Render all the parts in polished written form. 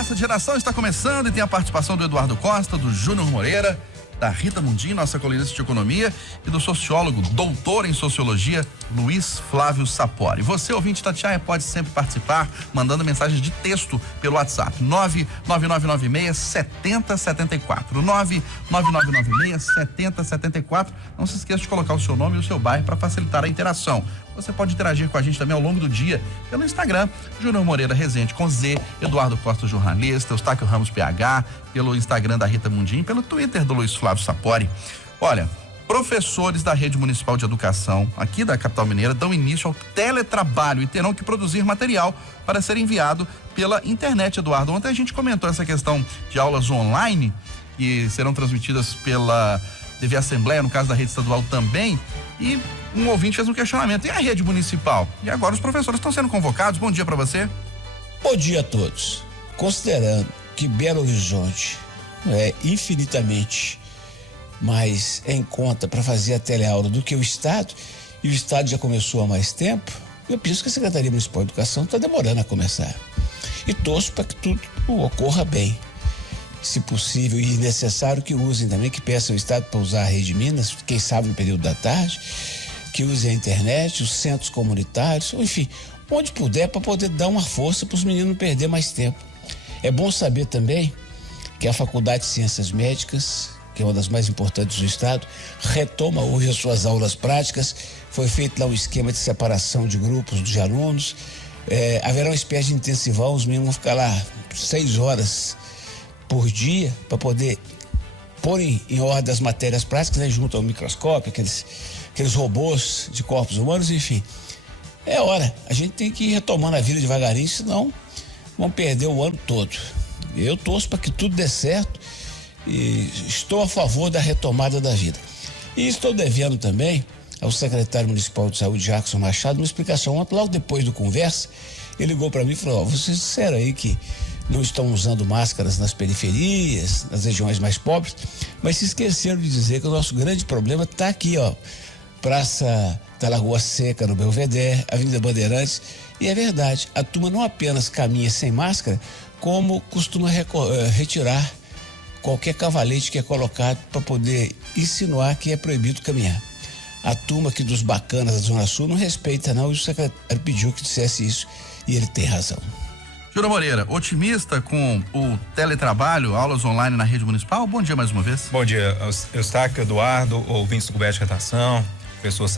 Conversa de Geração está começando e tem a participação do Eduardo Costa, do Júnior Moreira, da Rita Mundim, nossa colunista de economia, e do sociólogo, doutor em sociologia, Luiz Flávio Sapori. Você, ouvinte da Tchaia, pode sempre participar, mandando mensagens de texto pelo WhatsApp, 99996-7074, 99996-7074. Não se esqueça de colocar o seu nome e o seu bairro para facilitar a interação. Você pode interagir com a gente também ao longo do dia pelo Instagram, Júnior Moreira Rezende com Z, Eduardo Costa Jornalista, Eustáquio Ramos PH, pelo Instagram da Rita Mundim, pelo Twitter do Luiz Flávio Sapori. Olha, professores da Rede Municipal de Educação aqui da capital mineira dão início ao teletrabalho e terão que produzir material para ser enviado pela internet, Eduardo. Ontem a gente comentou essa questão de aulas online que serão transmitidas pela TV Assembleia, no caso da rede estadual também, e um ouvinte fez um questionamento: e a rede municipal? E agora os professores estão sendo convocados. Bom dia para você. Bom dia a todos. Considerando que Belo Horizonte é infinitamente mais em conta para fazer a teleaula do que o Estado, e o Estado já começou há mais tempo, eu penso que a Secretaria Municipal de Educação está demorando a começar. E torço para que tudo ocorra bem. Se possível e necessário, que usem também, que peçam ao Estado para usar a Rede Minas, quem sabe no período da tarde, que usem a internet, os centros comunitários, enfim, onde puder, para poder dar uma força para os meninos não perder mais tempo. É bom saber também que a Faculdade de Ciências Médicas, que é uma das mais importantes do Estado, retoma hoje as suas aulas práticas. Foi feito lá um esquema de separação de grupos de alunos. Haverá uma espécie de intensivão, os meninos vão ficar lá 6 horas por dia para poder pôr em ordem as matérias práticas, né, junto ao microscópio, aqueles robôs de corpos humanos, enfim. É hora, a gente tem que ir retomando a vida devagarinho, senão vamos perder o ano todo. Eu torço para que tudo dê certo e estou a favor da retomada da vida. E estou devendo também ao secretário municipal de saúde, Jackson Machado, uma explicação. Ontem, logo depois do conversa, ele ligou para mim e falou: vocês disseram aí que não estão usando máscaras nas periferias, nas regiões mais pobres, mas se esqueceram de dizer que o nosso grande problema está aqui, ó, Praça da Lagoa Seca, no Belvedere, Avenida Bandeirantes. E é verdade, a turma não apenas caminha sem máscara, como costuma retirar qualquer cavalete que é colocado para poder insinuar que é proibido caminhar. A turma aqui dos bacanas da Zona Sul não respeita não, e o secretário pediu que dissesse isso, e ele tem razão. Júnior Moreira, otimista com o teletrabalho, aulas online na rede municipal? Bom dia mais uma vez. Bom dia, Eustáquio, Eduardo, ouvintes do Conversa de Redação, professor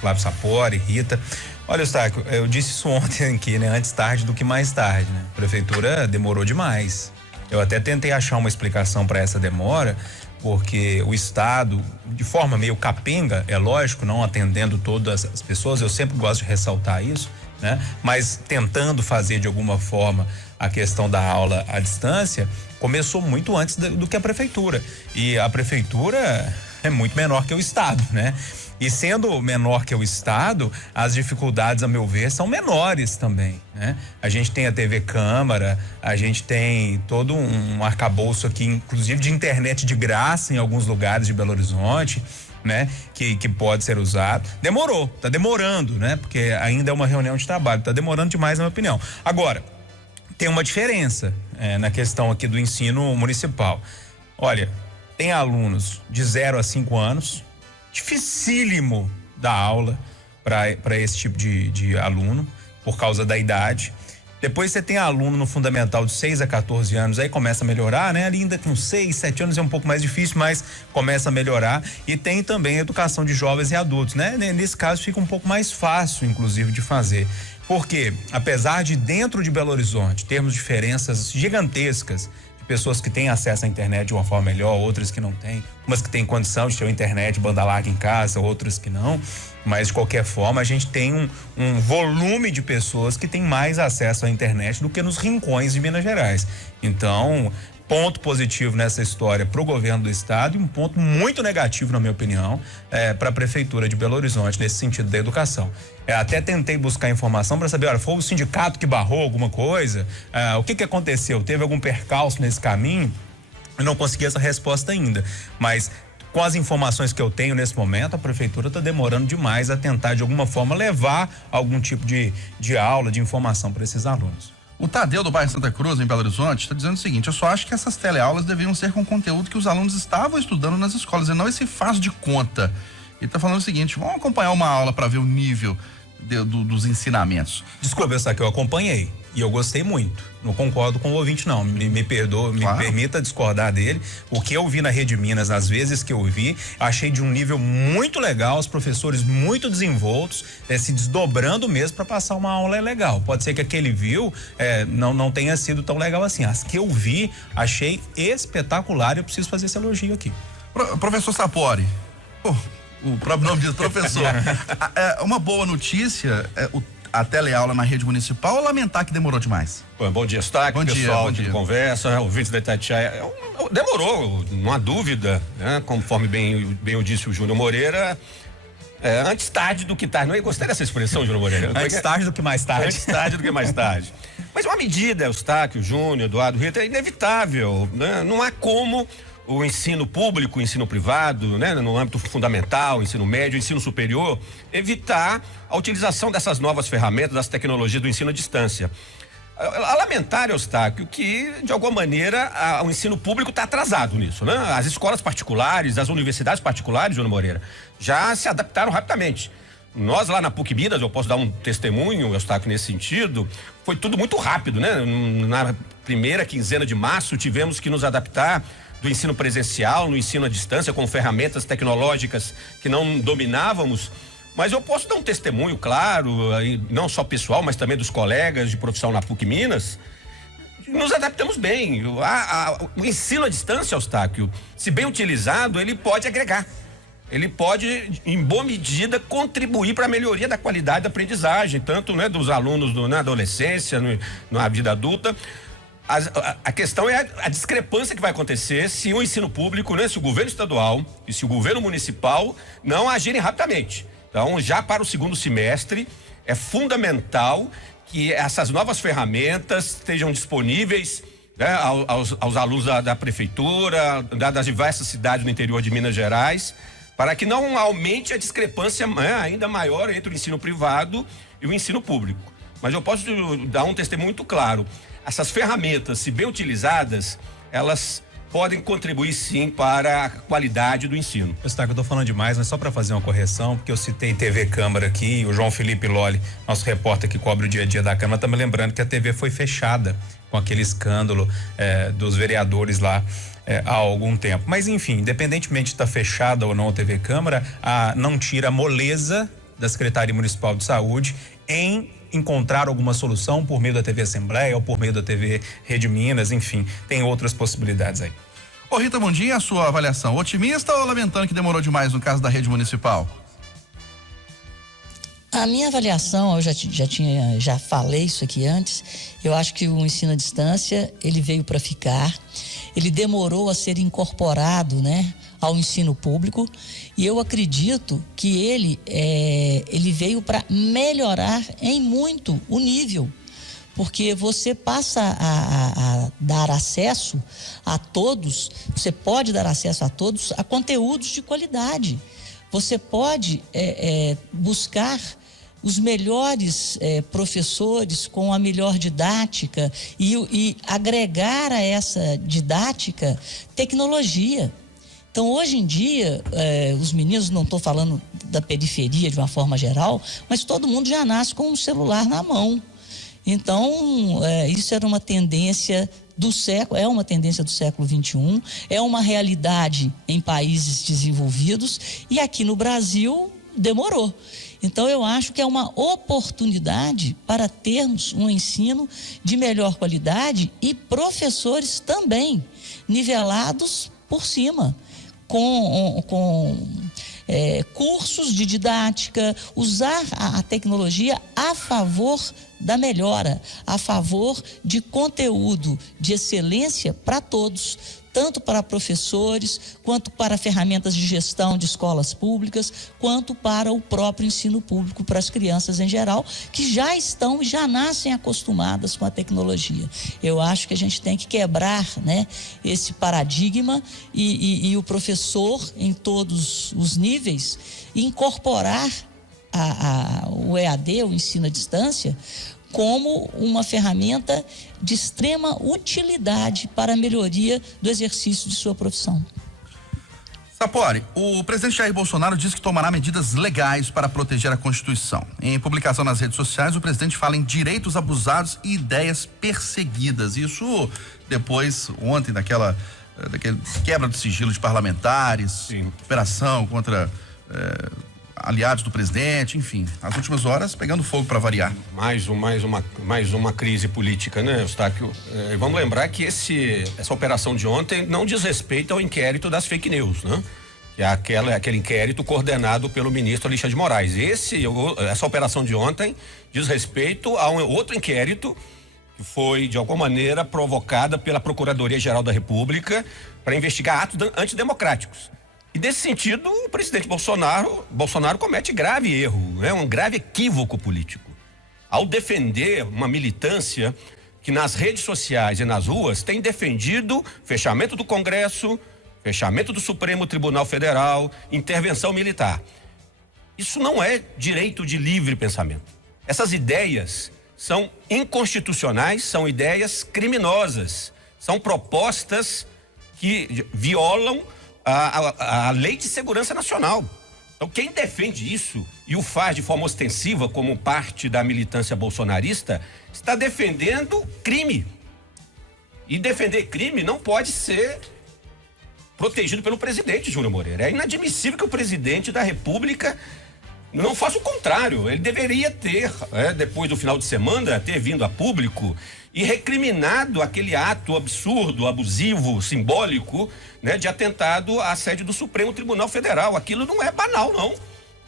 Flávio Sapori, Rita. Olha, Eustáquio, eu disse isso ontem aqui, né? Antes tarde do que mais tarde, né? A prefeitura demorou demais. Eu até tentei achar uma explicação para essa demora, porque o Estado, de forma meio capenga, é lógico, não atendendo todas as pessoas, eu sempre gosto de ressaltar isso, né? Mas tentando fazer de alguma forma a questão da aula à distância, começou muito antes do que a prefeitura. E a prefeitura é muito menor que o Estado, né? E sendo menor que o Estado, as dificuldades, a meu ver, são menores também, né? A gente tem a TV Câmara, a gente tem todo um arcabouço aqui, inclusive de internet de graça em alguns lugares de Belo Horizonte, né? Que pode ser usado. Tá demorando, né? Porque ainda é uma reunião de trabalho, tá demorando demais, na minha opinião. Agora, tem uma diferença na questão aqui do ensino municipal. Olha, tem alunos de 0 a 5 anos, dificílimo dar aula para esse tipo de aluno, por causa da idade. Depois você tem aluno no fundamental de 6 a 14 anos, aí começa a melhorar, né? Ali ainda com 6, 7 anos é um pouco mais difícil, mas começa a melhorar. E tem também a educação de jovens e adultos, né? Nesse caso fica um pouco mais fácil, inclusive, de fazer. Porque, apesar de dentro de Belo Horizonte termos diferenças gigantescas, pessoas que têm acesso à internet de uma forma melhor, outras que não têm, umas que têm condição de ter uma internet banda larga em casa, outras que não, mas de qualquer forma a gente tem um volume de pessoas que têm mais acesso à internet do que nos rincões de Minas Gerais. Então, ponto positivo nessa história para o governo do estado e um ponto muito negativo, na minha opinião, para a prefeitura de Belo Horizonte, nesse sentido da educação. Até tentei buscar informação para saber, olha, foi o sindicato que barrou alguma coisa? O que aconteceu? Teve algum percalço nesse caminho? Eu não consegui essa resposta ainda, mas com as informações que eu tenho nesse momento, a prefeitura está demorando demais a tentar, de alguma forma, levar algum tipo de aula, de informação para esses alunos. O Tadeu do bairro Santa Cruz, em Belo Horizonte, está dizendo o seguinte: eu só acho que essas teleaulas deveriam ser com conteúdo que os alunos estavam estudando nas escolas e não esse faz de conta. Ele está falando o seguinte: vamos acompanhar uma aula para ver o nível dos ensinamentos. Desculpa, que eu acompanhei e eu gostei muito. Não concordo com o ouvinte, não. Me perdoa, Claro. Me permita discordar dele. O que eu vi na Rede Minas, nas vezes que eu vi, achei de um nível muito legal, os professores muito desenvoltos, se desdobrando mesmo para passar uma aula legal. Pode ser que aquele viu não tenha sido tão legal assim. As que eu vi, achei espetacular. Eu preciso fazer esse elogio aqui. Professor Sapori, o próprio nome diz professor. Uma boa notícia é a teleaula na rede municipal ou lamentar que demorou demais? Bom dia, Stac, pessoal de conversa, ouvintes da Itatiaia. Demorou, não há dúvida, né? Conforme bem eu disse o Júnior Moreira, antes tarde do que tarde. Não, eu gostei dessa expressão, Júnior Moreira. Antes tarde do que mais tarde. Antes tarde do que mais tarde. Mas uma medida, o Stac, o Júnior, Eduardo Rita, é inevitável, né? Não há como o ensino público, o ensino privado, né, no âmbito fundamental, ensino médio, ensino superior, evitar a utilização dessas novas ferramentas, das tecnologias do ensino à distância. A lamentar, Eustáquio, que de alguma maneira o ensino público está atrasado nisso, né? As escolas particulares, as universidades particulares, Júnior Moreira, já se adaptaram rapidamente. Nós lá na PUC Minas, eu posso dar um testemunho, Eustáquio, nesse sentido, foi tudo muito rápido, né? Na primeira quinzena de março tivemos que nos adaptar do ensino presencial, no ensino à distância, com ferramentas tecnológicas que não dominávamos, mas eu posso dar um testemunho, claro, não só pessoal, mas também dos colegas de profissão na PUC Minas. Nos adaptamos bem. O ensino à distância, Eustáquio, se bem utilizado, ele pode agregar. Ele pode, em boa medida, contribuir para a melhoria da qualidade da aprendizagem, tanto, né, dos alunos na adolescência, na vida adulta. A questão é a discrepância que vai acontecer se o ensino público, né, se o governo estadual e se o governo municipal não agirem rapidamente. Então, já para o segundo semestre, é fundamental que essas novas ferramentas estejam disponíveis, né, aos alunos da prefeitura, das diversas cidades do interior de Minas Gerais, para que não aumente a discrepância, né, ainda maior entre o ensino privado e o ensino público. Mas eu posso dar um testemunho muito claro. Essas ferramentas, se bem utilizadas, elas podem contribuir sim para a qualidade do ensino. Eu estou falando demais, mas só para fazer uma correção, porque eu citei TV Câmara aqui, e o João Felipe Lolli, nosso repórter que cobre o dia a dia da Câmara, tá me lembrando que a TV foi fechada com aquele escândalo dos vereadores lá há algum tempo. Mas enfim, independentemente de estar fechada ou não a TV Câmara, não tira a moleza da Secretaria Municipal de Saúde em encontrar alguma solução por meio da TV Assembleia ou por meio da TV Rede Minas, enfim, tem outras possibilidades aí. Ô Rita, bom dia, a sua avaliação, otimista ou lamentando que demorou demais no caso da rede municipal? A minha avaliação, eu já falei isso aqui antes, eu acho que o ensino à distância, ele veio para ficar, ele demorou a ser incorporado, né, ao ensino público, e eu acredito que ele veio para melhorar em muito o nível, porque você passa a dar acesso a todos, você pode dar acesso a todos a conteúdos de qualidade. Você pode buscar os melhores professores com a melhor didática e agregar a essa didática tecnologia. Então, hoje em dia, os meninos, não estou falando da periferia de uma forma geral, mas todo mundo já nasce com um celular na mão. Então, isso era uma tendência do século, é uma tendência do século XXI, é uma realidade em países desenvolvidos e aqui no Brasil demorou. Então, eu acho que é uma oportunidade para termos um ensino de melhor qualidade e professores também nivelados por cima, com cursos de didática, usar a tecnologia a favor da melhora, a favor de conteúdo de excelência para todos, tanto para professores, quanto para ferramentas de gestão de escolas públicas, quanto para o próprio ensino público, para as crianças em geral, que já estão e já nascem acostumadas com a tecnologia. Eu acho que a gente tem que quebrar, né, esse paradigma e o professor, em todos os níveis, incorporar o EAD, o ensino à distância, como uma ferramenta de extrema utilidade para a melhoria do exercício de sua profissão. Sapori, o presidente Jair Bolsonaro diz que tomará medidas legais para proteger a Constituição. Em publicação nas redes sociais, o presidente fala em direitos abusados e ideias perseguidas. Isso depois, ontem, daquele quebra de sigilo de parlamentares, Sim. operação contra aliados do presidente, enfim, as últimas horas pegando fogo para variar. Mais uma crise política, né, Eustáquio? Vamos lembrar que essa operação de ontem não diz respeito ao inquérito das fake news, né? Que é aquele inquérito coordenado pelo ministro Alexandre de Moraes. Essa operação de ontem diz respeito a um outro inquérito que foi, de alguma maneira, provocada pela Procuradoria-Geral da República para investigar atos antidemocráticos. E nesse sentido, o presidente Bolsonaro comete grave erro, um grave equívoco político. Ao defender uma militância que nas redes sociais e nas ruas tem defendido fechamento do Congresso, fechamento do Supremo Tribunal Federal, intervenção militar. Isso não é direito de livre pensamento. Essas ideias são inconstitucionais, são ideias criminosas, são propostas que violam a Lei de Segurança Nacional. Então, quem defende isso e o faz de forma ostensiva como parte da militância bolsonarista, está defendendo crime. E defender crime não pode ser protegido pelo presidente Júnior Moreira. É inadmissível que o presidente da República não faça o contrário. Ele deveria ter, depois do final de semana, ter vindo a público e recriminado aquele ato absurdo, abusivo, simbólico, de atentado à sede do Supremo Tribunal Federal. Aquilo não é banal, não.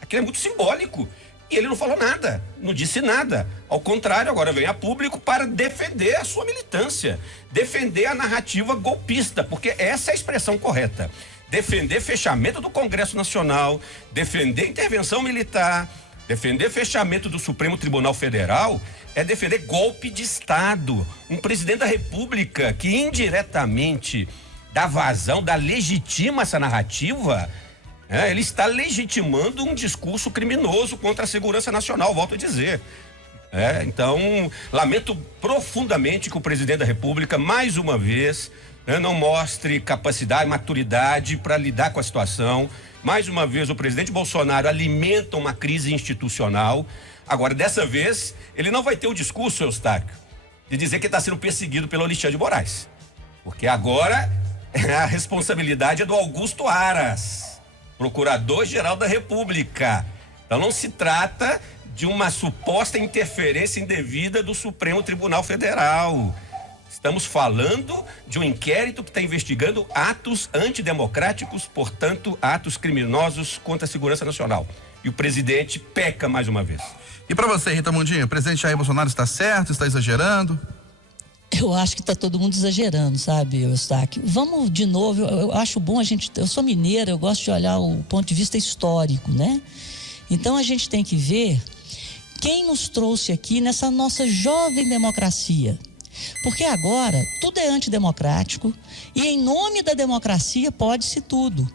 Aquilo é muito simbólico. E ele não falou nada, não disse nada. Ao contrário, agora vem a público para defender a sua militância, defender a narrativa golpista, porque essa é a expressão correta. Defender fechamento do Congresso Nacional, defender intervenção militar, defender fechamento do Supremo Tribunal Federal é defender golpe de Estado. Um presidente da República que indiretamente dá vazão, legitima essa narrativa, ele está legitimando um discurso criminoso contra a segurança nacional, volto a dizer. Então, lamento profundamente que o presidente da República, mais uma vez, não mostre capacidade, maturidade para lidar com a situação. Mais uma vez, o presidente Bolsonaro alimenta uma crise institucional. Agora, dessa vez, ele não vai ter o discurso, Eustáquio, de dizer que está sendo perseguido pelo Alexandre de Moraes. Porque agora a responsabilidade é do Augusto Aras, procurador-geral da República. Então não se trata de uma suposta interferência indevida do Supremo Tribunal Federal. Estamos falando de um inquérito que está investigando atos antidemocráticos, portanto, atos criminosos contra a segurança nacional. E o presidente peca mais uma vez. E para você, Rita Mundinho, o presidente Jair Bolsonaro está certo, está exagerando? Eu acho que está todo mundo exagerando, sabe, Eustáquio? Vamos de novo, eu acho bom eu sou mineira, eu gosto de olhar o ponto de vista histórico, né? Então a gente tem que ver quem nos trouxe aqui nessa nossa jovem democracia. Porque agora tudo é antidemocrático e em nome da democracia pode-se tudo.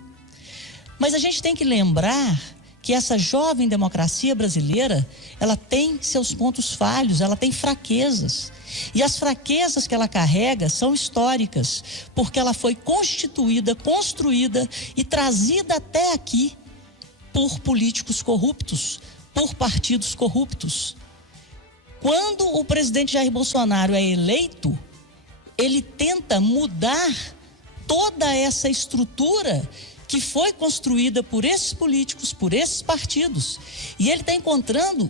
Mas a gente tem que lembrar que essa jovem democracia brasileira, ela tem seus pontos falhos, ela tem fraquezas. E as fraquezas que ela carrega são históricas, porque ela foi constituída, construída e trazida até aqui por políticos corruptos, por partidos corruptos. Quando o presidente Jair Bolsonaro é eleito, ele tenta mudar toda essa estrutura que foi construída por esses políticos, por esses partidos. E ele está encontrando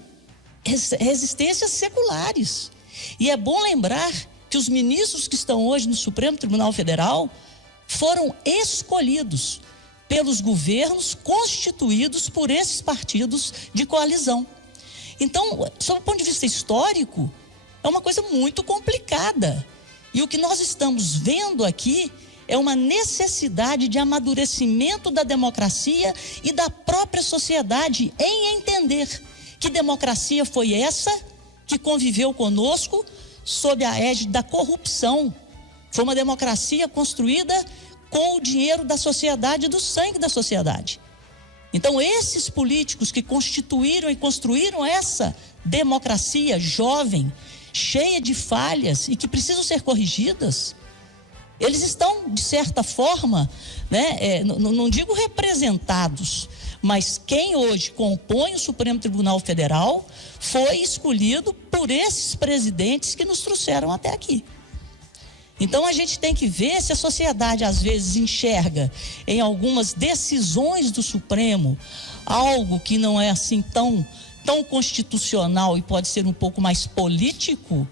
resistências seculares. E é bom lembrar que os ministros que estão hoje no Supremo Tribunal Federal foram escolhidos pelos governos constituídos por esses partidos de coalizão. Então, sob o ponto de vista histórico, é uma coisa muito complicada. E o que nós estamos vendo aqui é uma necessidade de amadurecimento da democracia e da própria sociedade em entender que democracia foi essa que conviveu conosco sob a égide da corrupção. Foi uma democracia construída com o dinheiro da sociedade e do sangue da sociedade. Então, esses políticos que constituíram e construíram essa democracia jovem, cheia de falhas e que precisam ser corrigidas, eles estão, de certa forma, né, não digo representados, mas quem hoje compõe o Supremo Tribunal Federal foi escolhido por esses presidentes que nos trouxeram até aqui. Então a gente tem que ver se a sociedade às vezes enxerga em algumas decisões do Supremo algo que não é assim tão constitucional e pode ser um pouco mais político.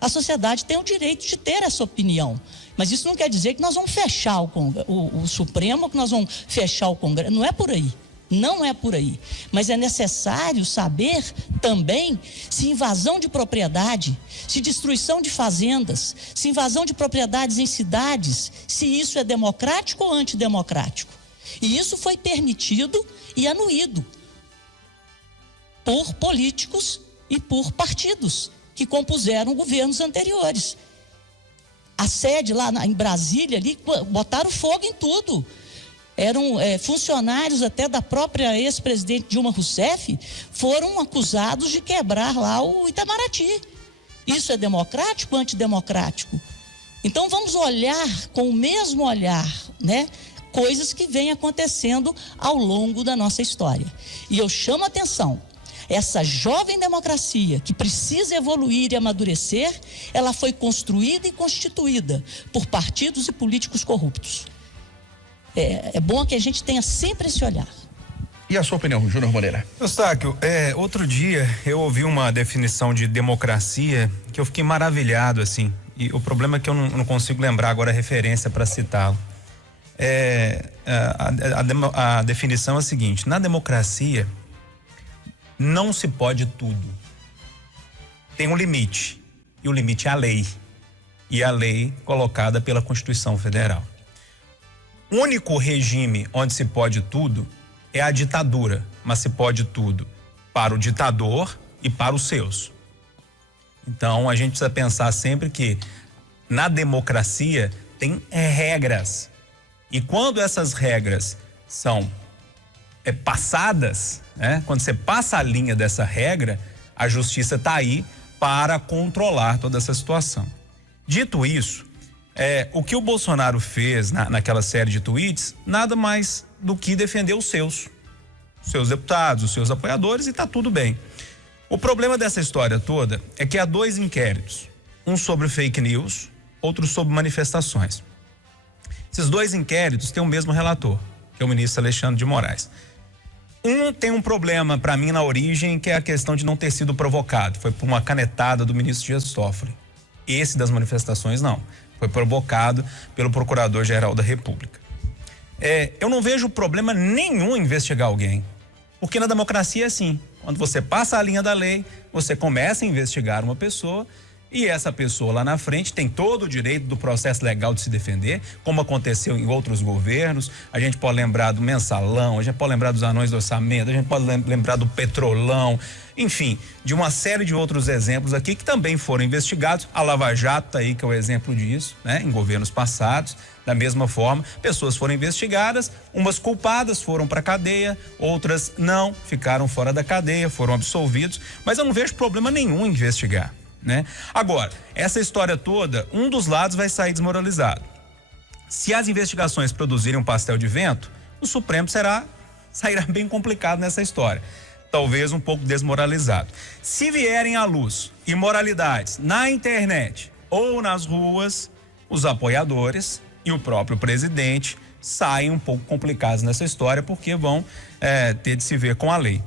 A sociedade tem o direito de ter essa opinião, mas isso não quer dizer que nós vamos fechar o Supremo, que nós vamos fechar o Congresso. Não é por aí. Não é por aí, mas é necessário saber também se invasão de propriedade, se destruição de fazendas, se invasão de propriedades em cidades, se isso é democrático ou antidemocrático. E isso foi permitido e anuído por políticos e por partidos que compuseram governos anteriores. A sede lá em Brasília, ali, botaram fogo em tudo. Eram funcionários até da própria ex-presidente Dilma Rousseff, foram acusados de quebrar lá o Itamaraty. Isso é democrático ou antidemocrático? Então vamos olhar com o mesmo olhar, né, coisas que vêm acontecendo ao longo da nossa história. E eu chamo a atenção, essa jovem democracia que precisa evoluir e amadurecer, ela foi construída e constituída por partidos e políticos corruptos. É bom que a gente tenha sempre esse olhar. E a sua opinião, Júnior Moreira? Eustáquio, outro dia eu ouvi uma definição de democracia que eu fiquei maravilhado, assim. E o problema é que eu não consigo lembrar agora a referência para citá-lo. A definição é a seguinte: na democracia não se pode tudo. Tem um limite. E o limite é a lei. E a lei colocada pela Constituição Federal. O único regime onde se pode tudo é a ditadura, mas se pode tudo para o ditador e para os seus. Então a gente precisa pensar sempre que na democracia tem regras, e quando essas regras são passadas, né? Quando você passa a linha dessa regra, a justiça está aí para controlar toda essa situação. Dito isso, o que o Bolsonaro fez naquela série de tweets, nada mais do que defender os seus deputados, os seus apoiadores, e está tudo bem. O problema dessa história toda é que há dois inquéritos, um sobre fake news, outro sobre manifestações. Esses dois inquéritos têm o mesmo relator, que é o ministro Alexandre de Moraes. Um tem um problema para mim na origem, que é a questão de não ter sido provocado, foi por uma canetada do ministro Dias Toffoli. Esse das manifestações não. Foi provocado pelo Procurador-Geral da República. Eu não vejo problema nenhum em investigar alguém, porque na democracia é assim. Quando você passa a linha da lei, você começa a investigar uma pessoa, e essa pessoa lá na frente tem todo o direito do processo legal de se defender, como aconteceu em outros governos. A gente pode lembrar do mensalão, a gente pode lembrar dos anões do orçamento, a gente pode lembrar do petrolão, enfim, de uma série de outros exemplos aqui que também foram investigados. A Lava Jato aí, que é o exemplo disso, né? Em governos passados, da mesma forma, pessoas foram investigadas, umas culpadas foram para a cadeia, outras não, ficaram fora da cadeia, foram absolvidos, mas eu não vejo problema nenhum em investigar, né? Agora, essa história toda, um dos lados vai sair desmoralizado. Se as investigações produzirem um pastel de vento, o Supremo sairá bem complicado nessa história. Talvez um pouco desmoralizado. Se vierem à luz imoralidades na internet ou nas ruas, os apoiadores e o próprio presidente saem um pouco complicados nessa história, porque vão ter de se ver com a lei.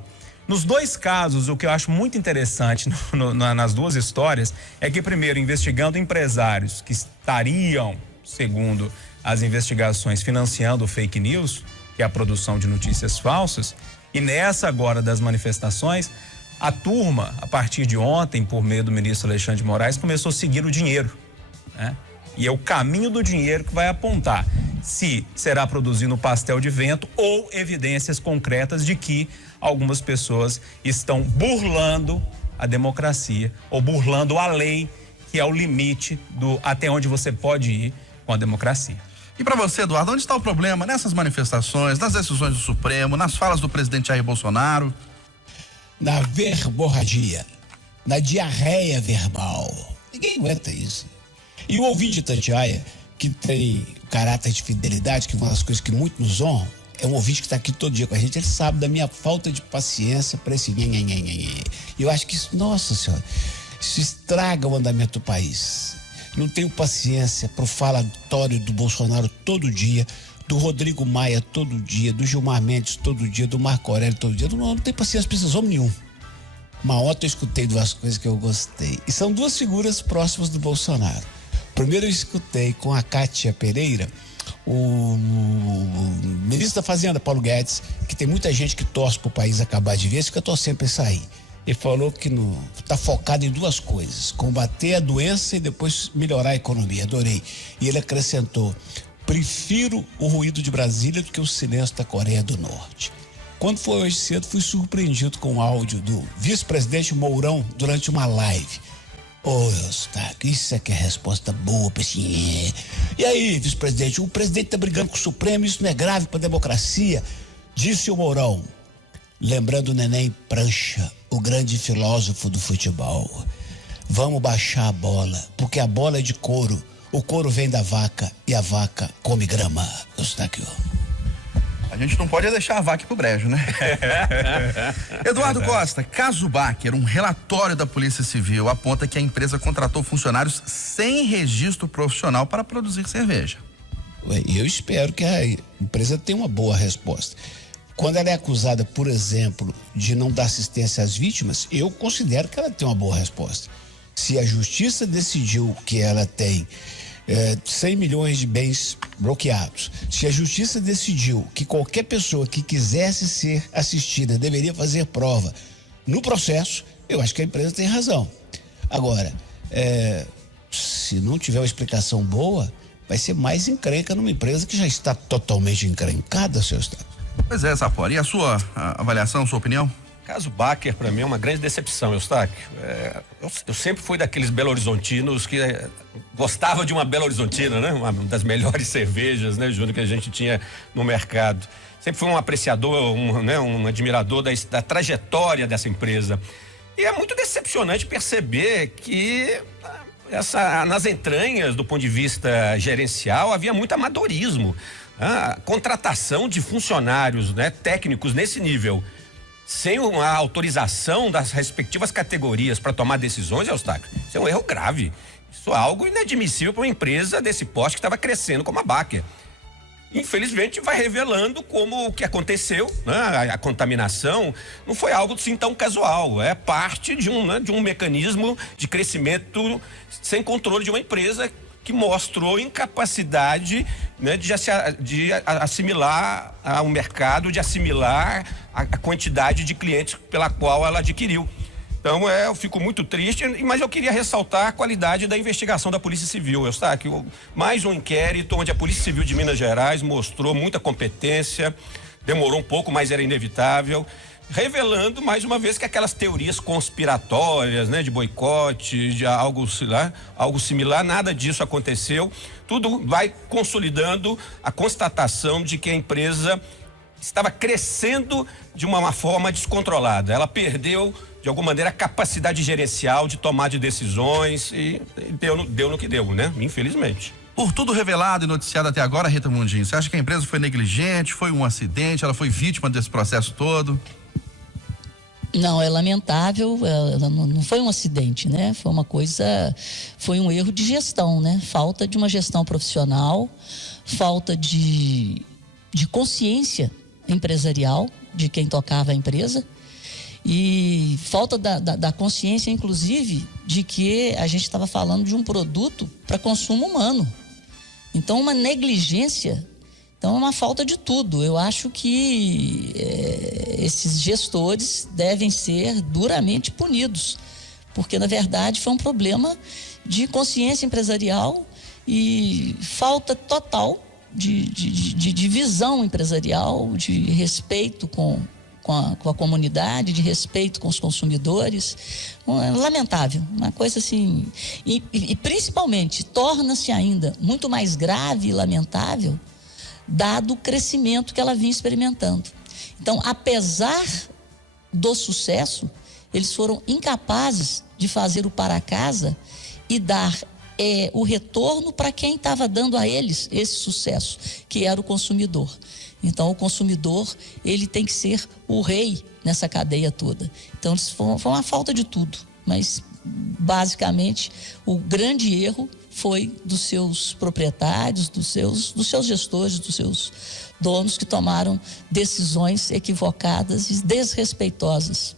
Nos dois casos, o que eu acho muito interessante nas duas histórias é que, primeiro, investigando empresários que estariam, segundo as investigações, financiando fake news, que é a produção de notícias falsas, e nessa agora das manifestações, a turma, a partir de ontem, por meio do ministro Alexandre de Moraes, começou a seguir o dinheiro, né? E é o caminho do dinheiro que vai apontar se será produzido um pastel de vento ou evidências concretas de que algumas pessoas estão burlando a democracia ou burlando a lei, que é o limite até onde você pode ir com a democracia. E para você, Eduardo, onde está o problema nessas manifestações, nas decisões do Supremo, nas falas do presidente Jair Bolsonaro? Na verborragia, na diarreia verbal. Ninguém aguenta isso. E o ouvinte de Itatiaia, que tem caráter de fidelidade, que é uma das coisas que muito nos honra, é um ouvinte que está aqui todo dia com a gente, ele sabe da minha falta de paciência para esse nhenhenhenhenhen. E eu acho que isso, nossa senhora, isso estraga o andamento do país. Não tenho paciência pro falatório do Bolsonaro todo dia, do Rodrigo Maia todo dia, do Gilmar Mendes todo dia, do Marco Aurélio todo dia. Não tenho paciência pra esses homens nenhum. Mas ontem eu escutei duas coisas que eu gostei. E são duas figuras próximas do Bolsonaro. Primeiro eu escutei com a Kátia Pereira, o ministro da Fazenda, Paulo Guedes, que tem muita gente que torce pro país acabar de vez, fica torcendo pra sair. Ele falou que está focado em duas coisas: combater a doença e depois melhorar a economia. Adorei. E ele acrescentou: prefiro o ruído de Brasília do que o silêncio da Coreia do Norte. Quando foi hoje cedo, fui surpreendido com o áudio do vice-presidente Mourão durante uma live. Ô, Eustáquio, isso é que é resposta boa pra esse... E aí, vice-presidente, o presidente tá brigando com o Supremo, isso não é grave pra democracia? Disse o Mourão, lembrando o Neném Prancha, o grande filósofo do futebol. Vamos baixar a bola, porque a bola é de couro. O couro vem da vaca e a vaca come grama. Eustáquio. A gente não pode deixar a vaca pro brejo, né? Eduardo Costa, caso Baker, um relatório da Polícia Civil aponta que a empresa contratou funcionários sem registro profissional para produzir cerveja. Eu espero que a empresa tenha uma boa resposta. Quando ela é acusada, por exemplo, de não dar assistência às vítimas, eu considero que ela tem uma boa resposta. Se a justiça decidiu que ela tem 100 milhões de bens bloqueados, se a justiça decidiu que qualquer pessoa que quisesse ser assistida deveria fazer prova no processo, eu acho que a empresa tem razão. Agora, se não tiver uma explicação boa, vai ser mais encrenca numa empresa que já está totalmente encrencada, seu Estado. Pois é, Sapori. E a sua avaliação, sua opinião? Caso Baker, para mim, é uma grande decepção, Eustáquio. Eu sempre fui daqueles belo-horizontinos que gostava de uma Belo Horizontina, né? Uma das melhores cervejas, né, Júnior, que a gente tinha no mercado. Sempre fui um apreciador, um admirador da trajetória dessa empresa. E é muito decepcionante perceber que nas entranhas, do ponto de vista gerencial, havia muito amadorismo. A contratação de funcionários, né, técnicos nesse nível, sem uma autorização das respectivas categorias para tomar decisões, Eustáquio, isso é um erro grave. Isso é algo inadmissível para uma empresa desse porte que estava crescendo como a Baker. Infelizmente, vai revelando como o que aconteceu, né? A contaminação não foi algo assim tão casual, é parte de um mecanismo de crescimento sem controle de uma empresa que mostrou incapacidade, né, de assimilar ao mercado, de assimilar a quantidade de clientes pela qual ela adquiriu. Então, eu fico muito triste, mas eu queria ressaltar a qualidade da investigação da Polícia Civil, Eustáquio. Mais um inquérito onde a Polícia Civil de Minas Gerais mostrou muita competência, demorou um pouco, mas era inevitável, revelando mais uma vez que aquelas teorias conspiratórias, né, de boicote, de algo similar, nada disso aconteceu. Tudo vai consolidando a constatação de que a empresa estava crescendo de uma forma descontrolada. Ela perdeu, de alguma maneira, a capacidade gerencial de tomar de decisões e deu no que deu, né? Infelizmente. Por tudo revelado e noticiado até agora, Rita Mundinho, você acha que a empresa foi negligente, foi um acidente, ela foi vítima desse processo todo? Não, é lamentável, não foi um acidente, né? Foi um erro de gestão, né? Falta de uma gestão profissional, falta de consciência empresarial de quem tocava a empresa e falta da consciência, inclusive, de que a gente estava falando de um produto para consumo humano. Então, uma negligência, então é uma falta de tudo. Eu acho que esses gestores devem ser duramente punidos, porque, na verdade, foi um problema de consciência empresarial e falta total de visão empresarial, de respeito com com a comunidade, de respeito com os consumidores. Lamentável, uma coisa assim. E principalmente torna-se ainda muito mais grave e lamentável, dado o crescimento que ela vinha experimentando. Então, apesar do sucesso, eles foram incapazes de fazer o para casa e dar o retorno para quem estava dando a eles esse sucesso, que era o consumidor. Então, o consumidor, ele tem que ser o rei nessa cadeia toda. Então, foi uma falta de tudo, mas basicamente o grande erro foi dos seus proprietários, dos seus gestores, dos seus donos, que tomaram decisões equivocadas e desrespeitosas.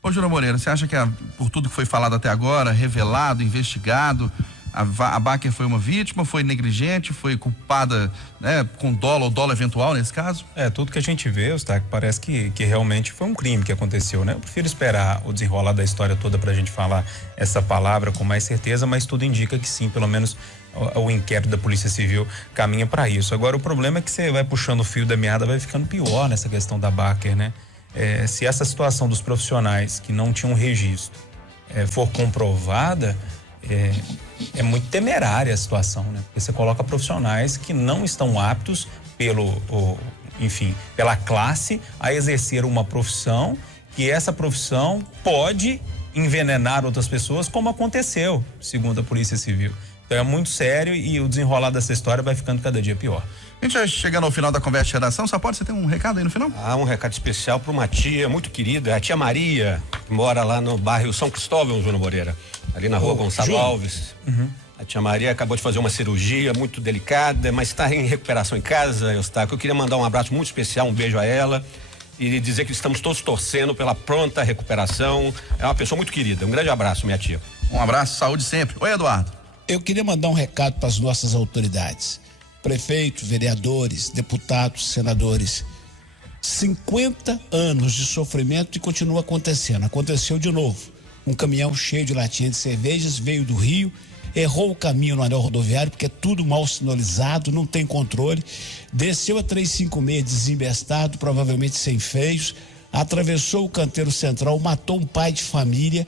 Ô, Júnior Moreira, você acha que por tudo que foi falado até agora, revelado, investigado, a Baker foi uma vítima, foi negligente, foi culpada, né, com dolo ou dolo eventual nesse caso? Tudo que a gente vê, Eustáquio, parece que realmente foi um crime que aconteceu, né? Eu prefiro esperar o desenrolar da história toda pra gente falar essa palavra com mais certeza, mas tudo indica que sim, pelo menos o inquérito da Polícia Civil caminha para isso. Agora, o problema é que você vai puxando o fio da meada, vai ficando pior nessa questão da Baker, né? Se essa situação dos profissionais que não tinham registro for comprovada, é muito temerária a situação, né? Porque você coloca profissionais que não estão aptos pela classe a exercer uma profissão, que essa profissão pode envenenar outras pessoas, como aconteceu, segundo a Polícia Civil. Então é muito sério e o desenrolar dessa história vai ficando cada dia pior. A gente vai chegando ao final da conversa de redação, só pode você ter um recado aí no final? Um recado especial para uma tia muito querida, a tia Maria, que mora lá no bairro São Cristóvão, Júnior Moreira, ali na rua Gonçalo Alves. Uhum. A tia Maria acabou de fazer uma cirurgia muito delicada, mas está em recuperação em casa, Eustáquio. Eu queria mandar um abraço muito especial, um beijo a ela e dizer que estamos todos torcendo pela pronta recuperação. É uma pessoa muito querida. Um grande abraço, minha tia. Um abraço, saúde sempre. Oi, Eduardo. Eu queria mandar um recado para as nossas autoridades, prefeitos, vereadores, deputados, senadores. 50 anos de sofrimento e continua acontecendo. Aconteceu de novo. Um caminhão cheio de latinha de cervejas veio do Rio, errou o caminho no anel rodoviário, porque é tudo mal sinalizado, não tem controle, desceu a 356 desembestado, provavelmente sem freios, atravessou o canteiro central, matou um pai de família.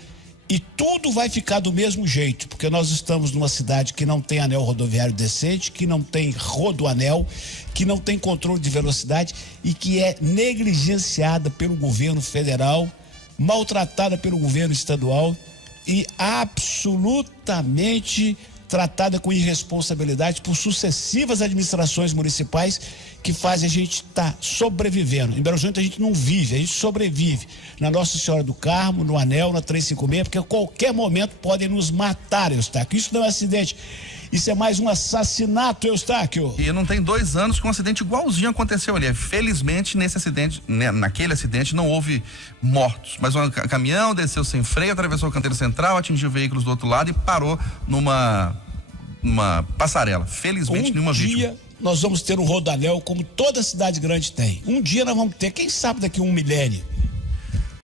E tudo vai ficar do mesmo jeito, porque nós estamos numa cidade que não tem anel rodoviário decente, que não tem rodoanel, que não tem controle de velocidade e que é negligenciada pelo governo federal, maltratada pelo governo estadual e absolutamente tratada com irresponsabilidade por sucessivas administrações municipais que fazem a gente estar sobrevivendo. Em Belo Horizonte a gente não vive, a gente sobrevive. Na Nossa Senhora do Carmo, no Anel, na 356, porque a qualquer momento podem nos matar, Eustáquio. Isso não é um acidente, isso é mais um assassinato, Eustáquio. E não tem 2 anos que um acidente igualzinho aconteceu ali. Felizmente, nesse acidente, naquele acidente, não houve mortos. Mas um caminhão desceu sem freio, atravessou o canteiro central, atingiu veículos do outro lado e parou numa passarela. Felizmente, nenhuma vítima. Nós vamos ter um rodoanel como toda cidade grande tem. Um dia nós vamos ter, quem sabe daqui a um milênio.